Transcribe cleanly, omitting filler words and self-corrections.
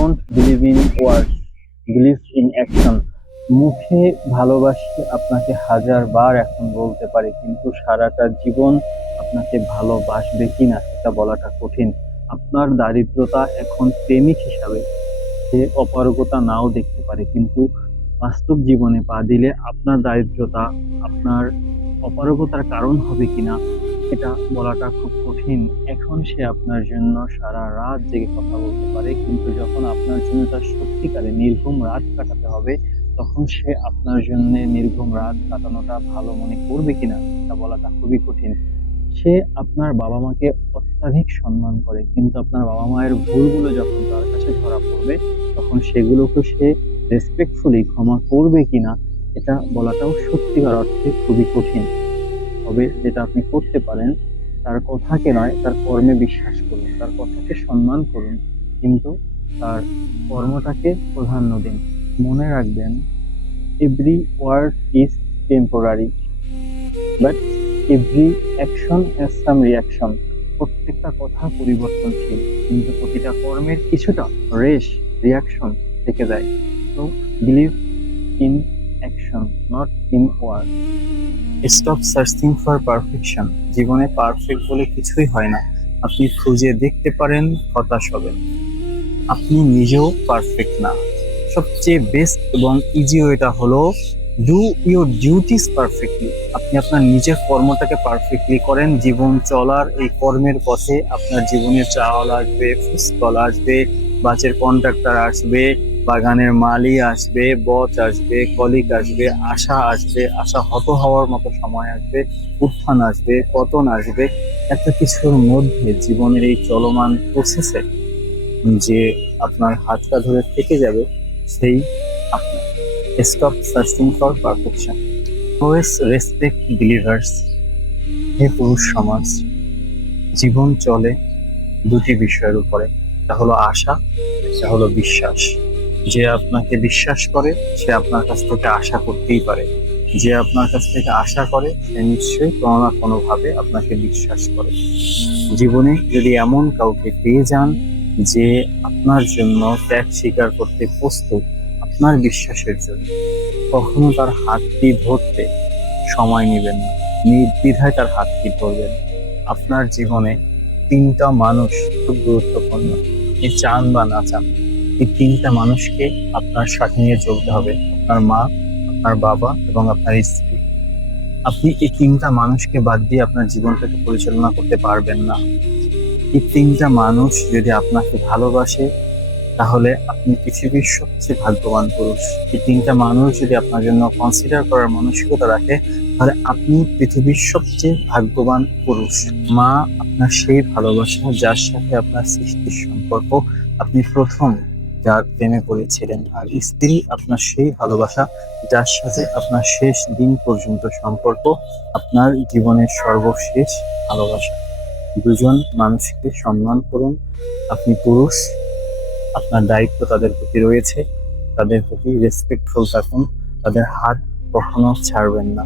Don't believe in words, believe in action. মুখে ভালোবাসি আপনাকে হাজার বার এখন বলতে পারি, কিন্তু সারাটা জীবন আপনাকে ভালোবাসবে কিনা সেটা বলাটা কঠিন। আপনার দারিদ্রতা এখন প্রেমিক হিসাবে সে অপারগতা নাও দেখতে পারে, কিন্তু বাস্তব জীবনে পা দিলে আপনার দারিদ্রতা আপনার অপারগতার কারণ হবে কিনা এটা বলাটা খুব কঠিন। এখন সে আপনার জন্য সারা রাত জেগে কথা বলতে পারে, কিন্তু যখন আপনার জন্য তার সত্যিকারে নির্ঘুম রাত কাটাতে হবে, তখন সে আপনার জন্য নির্ঘুম রাত কাটানোটা ভালো মনে করবে কিনা এটা বলাটা খুবই কঠিন। সে আপনার বাবা মাকে অত্যাধিক সম্মান করে, কিন্তু আপনার বাবা মায়ের ভুলগুলো যখন তার কাছে ধরা পড়বে, তখন সেগুলোকে সে রেসপেক্টফুলি ক্ষমা করবে কিনা এটা বলাটাও সত্যিকার অর্থে খুবই কঠিন। তবে যেটা আপনি করতে পারেন, তার কথাকে নয় তার কর্মে বিশ্বাস করুন, তার কথাকে সম্মান করুন, কিন্তু তার কর্মটাকে প্রাধান্য দিন। মনে রাখবেন, every word is temporary, but every action has some reaction. প্রত্যেকটা কথা পরিবর্তনশীল, কিন্তু প্রতিটা কর্মের কিছুটা রিয়াকশন থেকে যায়। তো believe in action, not in word. Stop searching for perfection. জীবনে পারফেক্ট বলে কিছুই হয় না। আপনি খুঁজে দেখতে পারেন, হতাশ হবেন। আপনি নিজেও পারফেক্ট না। সবচেয়ে বেস্ট এবং ইজি ওয়েটা হলো ডু ইউর ডিউটিস পারফেক্টলি। আপনি আপনার নিজের কর্মটাকে পারফেক্টলি করেন। জীবন চলার এই কর্মের পথে আপনার জীবনে চাওয়াল আসবে, ফুসকল আসবে, বাসের কন্ট্রাক্টর আসবে, বাগানের মালি আসবে, বস আসবে, কলিগ আসবে, আশা হত হওয়ার মতো সময় আসবে, উত্থান আসবে, পতন আসবে। এত কিছুর মধ্যে জীবনের এই চলমান প্রসেসে যে আপনার হাতটা ধরে থেকে যাবে সেই আপনার। Stop searching for perfection, always respect believers. হে পুরুষ সমাজ, জীবন চলে দুটি বিষয়ের উপরে, একটা হলো আশা, একটা হলো বিশ্বাস। যে আপনাকে বিশ্বাস করে সে আপনার কাছ থেকে আশা করতেই পারে, যে আপনার কাছ থেকে আশা করে সে নিশ্চয়ই কোনো না কোনো ভাবে আপনাকে বিশ্বাস করে। জীবনে যদি এমন কাউকে পেয়ে যান যে আপনার জন্য ত্যাগ স্বীকার করতে প্রস্তুত আপনার বিশ্বাসের জন্য, কখনো তার হাতটি ধরতে সময় নেবেন না, নির্দ্বিধায় তার হাতটি ধরবেন। আপনার জীবনে তিনটা মানুষ খুব গুরুত্বপূর্ণ। আপনি চান বা না চান, এই তিনটা মানুষকে আপনার সাথে নিয়ে চলতে হবে: আপনার মা, আপনার বাবা এবং আপনার স্ত্রী। আপনি এই তিনটা মানুষকে বাদ দিয়ে আপনার জীবনটাকে পরিচালনা করতে পারবেন না। এই তিনটা মানুষ যদি আপনাকে ভালোবাসে, তাহলে আপনি পৃথিবীর সবচেয়ে ভাগ্যবান পুরুষ। এই তিনটা মানুষ যদি আপনার জন্য কনসিডার করার মানসিকতা রাখে, তাহলে আপনি পৃথিবীর সবচেয়ে ভাগ্যবান পুরুষ। মা আপনার সেই ভালোবাসা যার সাথে আপনার সৃষ্টির সম্পর্ক, আপনি প্রথম যার প্রেমে পড়েছিলেন। আর স্ত্রী আপনার সেই ভালোবাসা যার সাথে আপনার শেষ দিন পর্যন্ত সম্পর্ক, আপনার জীবনের সর্বশেষ ভালোবাসা। দুজন মানুষকে সম্মান করুন। আপনি পুরুষ, আপনার দায়িত্ব তাদের প্রতি রয়েছে, তাদের প্রতি রেসপেক্টফুল থাকুন, তাদের হাত কখনো ছাড়বেন না।